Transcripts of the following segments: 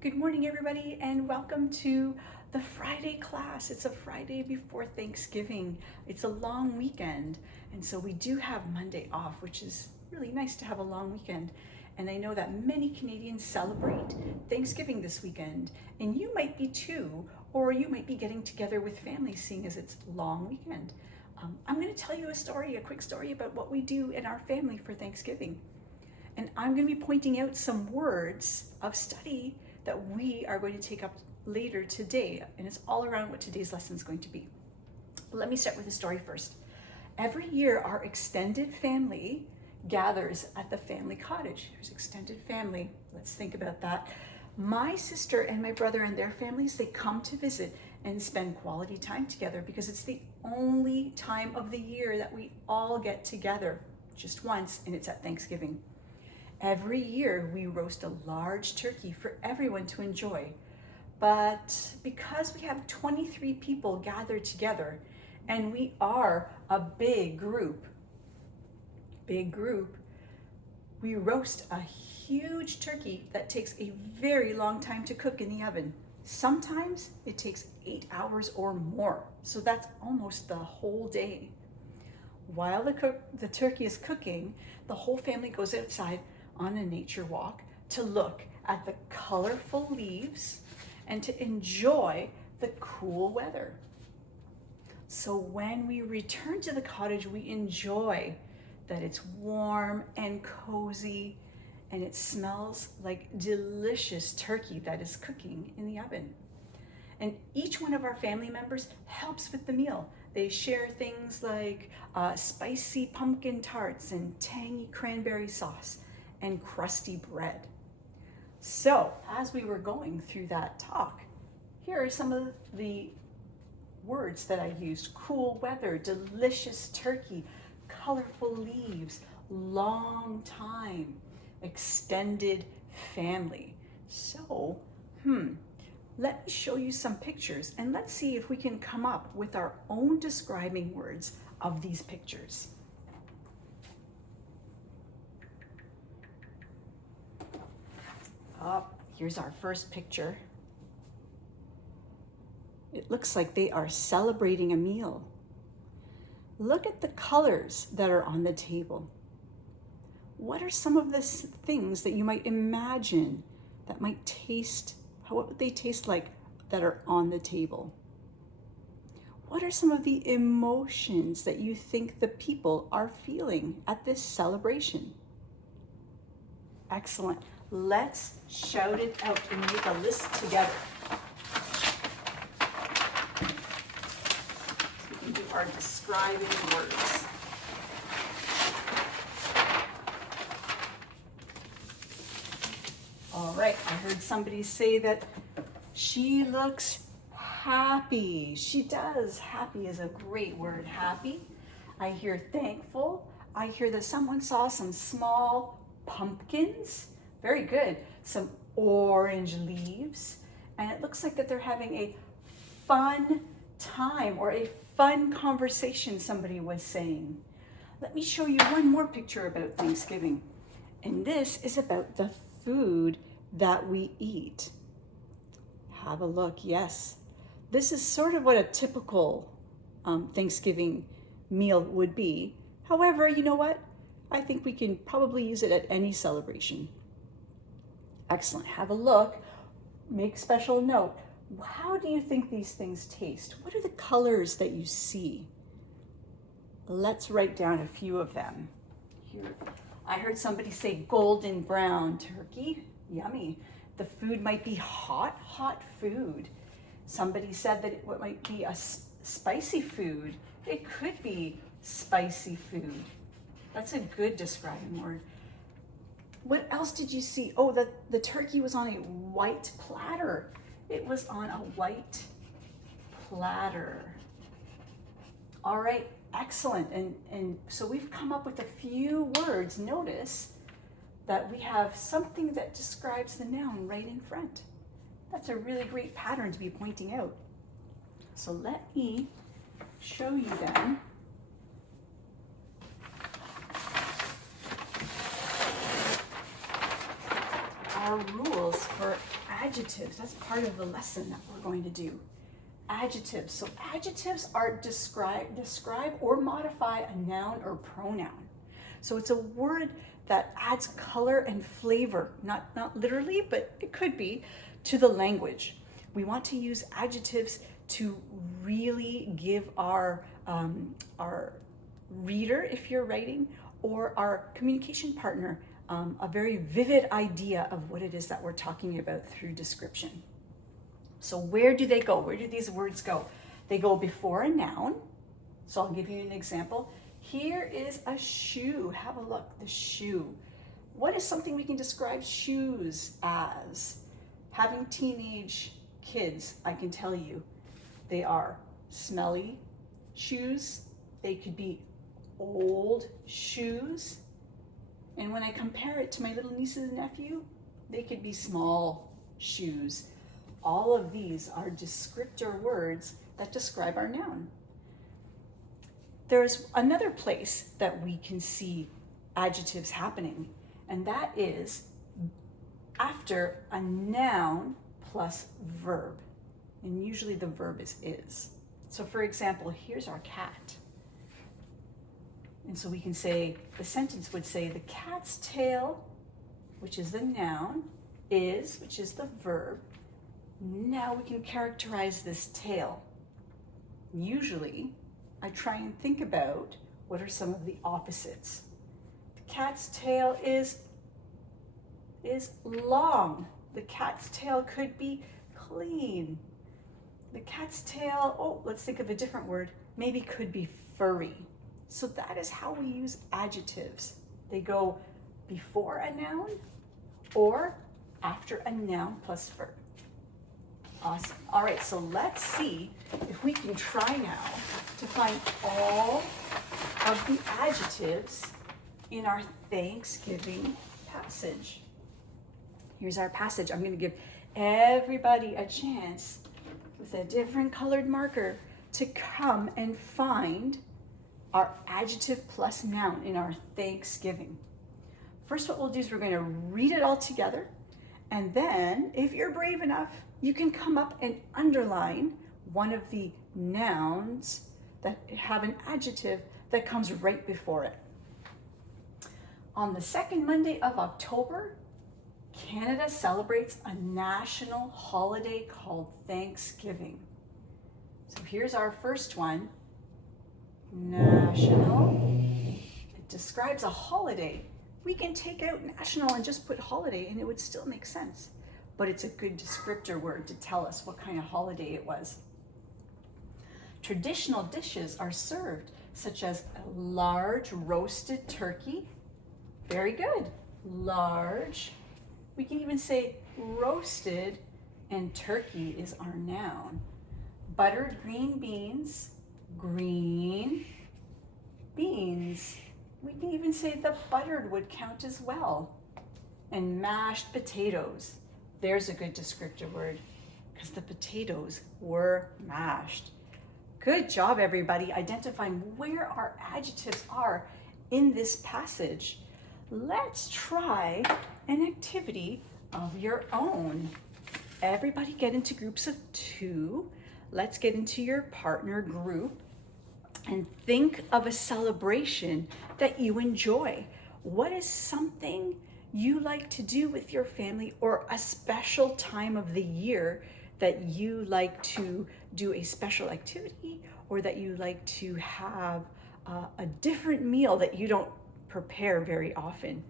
Good morning, everybody, and welcome to the Friday class. It's a Friday before Thanksgiving. It's a long weekend, and so we do have Monday off, which is really nice to have a long weekend. And I know that many Canadians celebrate Thanksgiving this weekend, and you might be too, or you might be getting together with family, seeing as it's a long weekend. I'm going to tell you a quick story about what we do in our family for Thanksgiving. And I'm going to be pointing out some words of study that we are going to take up later today, and it's all around what today's lesson is going to be. But let me start with the story first. Every year, our extended family gathers at the family cottage. There's extended family. Let's think about that. My sister and my brother and their families, they come to visit and spend quality time together because it's the only time of the year that we all get together just once, and it's at Thanksgiving. Every year we roast a large turkey for everyone to enjoy. But because we have 23 people gathered together and we are a big group, we roast a huge turkey that takes a very long time to cook in the oven. Sometimes it takes 8 hours or more. So that's almost the whole day. While the turkey is cooking, the whole family goes outside on a nature walk to look at the colorful leaves and to enjoy the cool weather. So when we return to the cottage, we enjoy that it's warm and cozy and it smells like delicious turkey that is cooking in the oven. And each one of our family members helps with the meal. They share things like spicy pumpkin tarts and tangy cranberry sauce and crusty bread. So as we were going through that talk, here are some of the words that I used: cool weather, delicious turkey, colorful leaves, long time, extended family. So, let me show you some pictures and let's see if we can come up with our own describing words of these pictures. Here's our first picture. It looks like they are celebrating a meal. Look at the colors that are on the table. What are some of the things that you might imagine that might taste, what would they taste like that are on the table? What are some of the emotions that you think the people are feeling at this celebration? Excellent. Let's shout it out and make a list together. So we can do our describing words. All right, I heard somebody say that she looks happy. She does. Happy is a great word, happy. I hear thankful. I hear that someone saw some small pumpkins. Very good. Some orange leaves. And it looks like that they're having a fun time or a fun conversation, somebody was saying. Let me show you one more picture about Thanksgiving. And this is about the food that we eat. Have a look. Yes. This is sort of what a typical Thanksgiving meal would be. However, you know what? I think we can probably use it at any celebration. Excellent. Have a look. Make special note. How do you think these things taste? What are the colors that you see? Let's write down a few of them. Here, I heard somebody say golden brown turkey. Yummy. The food might be hot food. Somebody said that it might be a spicy food. It could be spicy food. That's a good describing word. What else did you see? Oh, the turkey was on a white platter. It was on a white platter. All right, excellent. And so we've come up with a few words. Notice that we have something that describes the noun right in front. That's a really great pattern to be pointing out. So let me show you then our rules for adjectives. That's part of the lesson that we're going to do. Adjectives. So adjectives are describe or modify a noun or pronoun. So it's a word that adds color and flavor, not literally, but it could be, to the language. We want to use adjectives to really give our reader, if you're writing, or our communication partner a very vivid idea of what it is that we're talking about through description. So where do they go? Where do these words go? They go before a noun. So I'll give you an example. Here is a shoe. Have a look, the shoe. What is something we can describe shoes as? Having teenage kids, I can tell you, they are smelly shoes. They could be old shoes. And when I compare it to my little nieces and nephew, they could be small shoes. All of these are descriptor words that describe our noun. There's another place that we can see adjectives happening, and that is after a noun plus verb. And usually the verb is. So for example, here's our cat. And so we can say, the sentence would say, the cat's tail, which is the noun, is, which is the verb. Now we can characterize this tail. Usually, I try and think about what are some of the opposites. The cat's tail is long. The cat's tail could be clean. The cat's tail, let's think of a different word, maybe could be furry. So that is how we use adjectives. They go before a noun or after a noun plus verb. Awesome. All right, so let's see if we can try now to find all of the adjectives in our Thanksgiving passage. Here's our passage. I'm going to give everybody a chance with a different colored marker to come and find our adjective plus noun in our Thanksgiving. First, what we'll do is we're going to read it all together. And then, if you're brave enough, you can come up and underline one of the nouns that have an adjective that comes right before it. On the second Monday of October, Canada celebrates a national holiday called Thanksgiving. So here's our first one. National. It describes a holiday. We can take out national and just put holiday and it would still make sense. But it's a good descriptor word to tell us what kind of holiday it was. Traditional dishes are served, such as a large roasted turkey. Very good. Large. We can even say roasted, and turkey is our noun. Buttered green beans. Green beans. We can even say the buttered would count as well. And mashed potatoes. There's a good descriptor word because the potatoes were mashed. Good job, everybody, identifying where our adjectives are in this passage. Let's try an activity of your own. Everybody get into groups of 2. Let's get into your partner group and think of a celebration that you enjoy. What is something you like to do with your family, or a special time of the year that you like to do a special activity, or that you like to have a different meal that you don't prepare very often?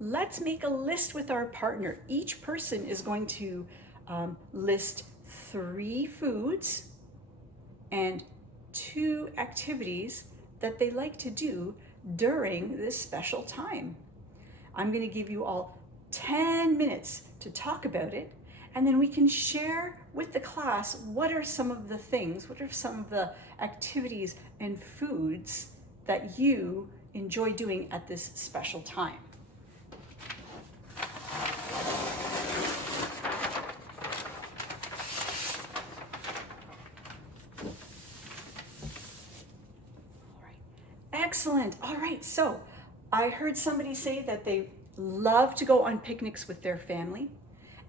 Let's make a list with our partner. Each person is going to list 3 foods and 2 activities that they like to do during this special time. I'm going to give you all 10 minutes to talk about it, and then we can share with the class what are some of the things, what are some of the activities and foods that you enjoy doing at this special time. Excellent. All right, so I heard somebody say that they love to go on picnics with their family,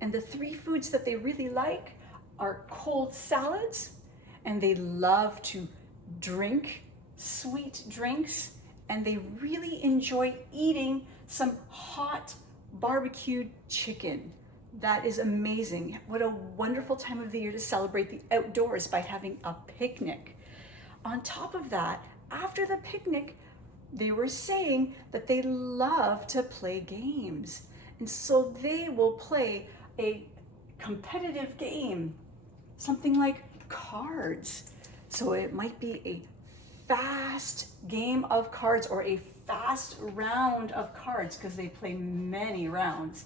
And the three foods that they really like are cold salads, and they love to drink sweet drinks, and they really enjoy eating some hot barbecued chicken. That is amazing. What a wonderful time of the year to celebrate the outdoors by having a picnic. On top of that, after the picnic, they were saying that they love to play games. And so they will play a competitive game, something like cards. So it might be a fast game of cards or a fast round of cards, because they play many rounds.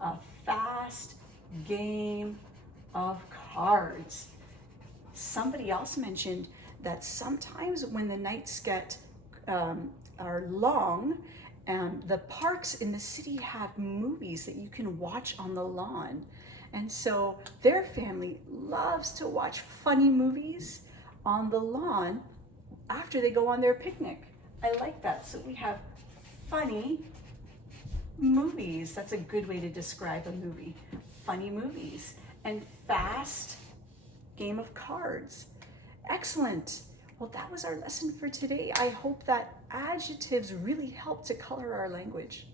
A fast game of cards. Somebody else mentioned that sometimes when the nights are long, the parks in the city have movies that you can watch on the lawn. And so their family loves to watch funny movies on the lawn after they go on their picnic. I like that. So we have funny movies. That's a good way to describe a movie. Funny movies. And fast game of cards. Excellent. Well, that was our lesson for today. I hope that adjectives really help to color our language.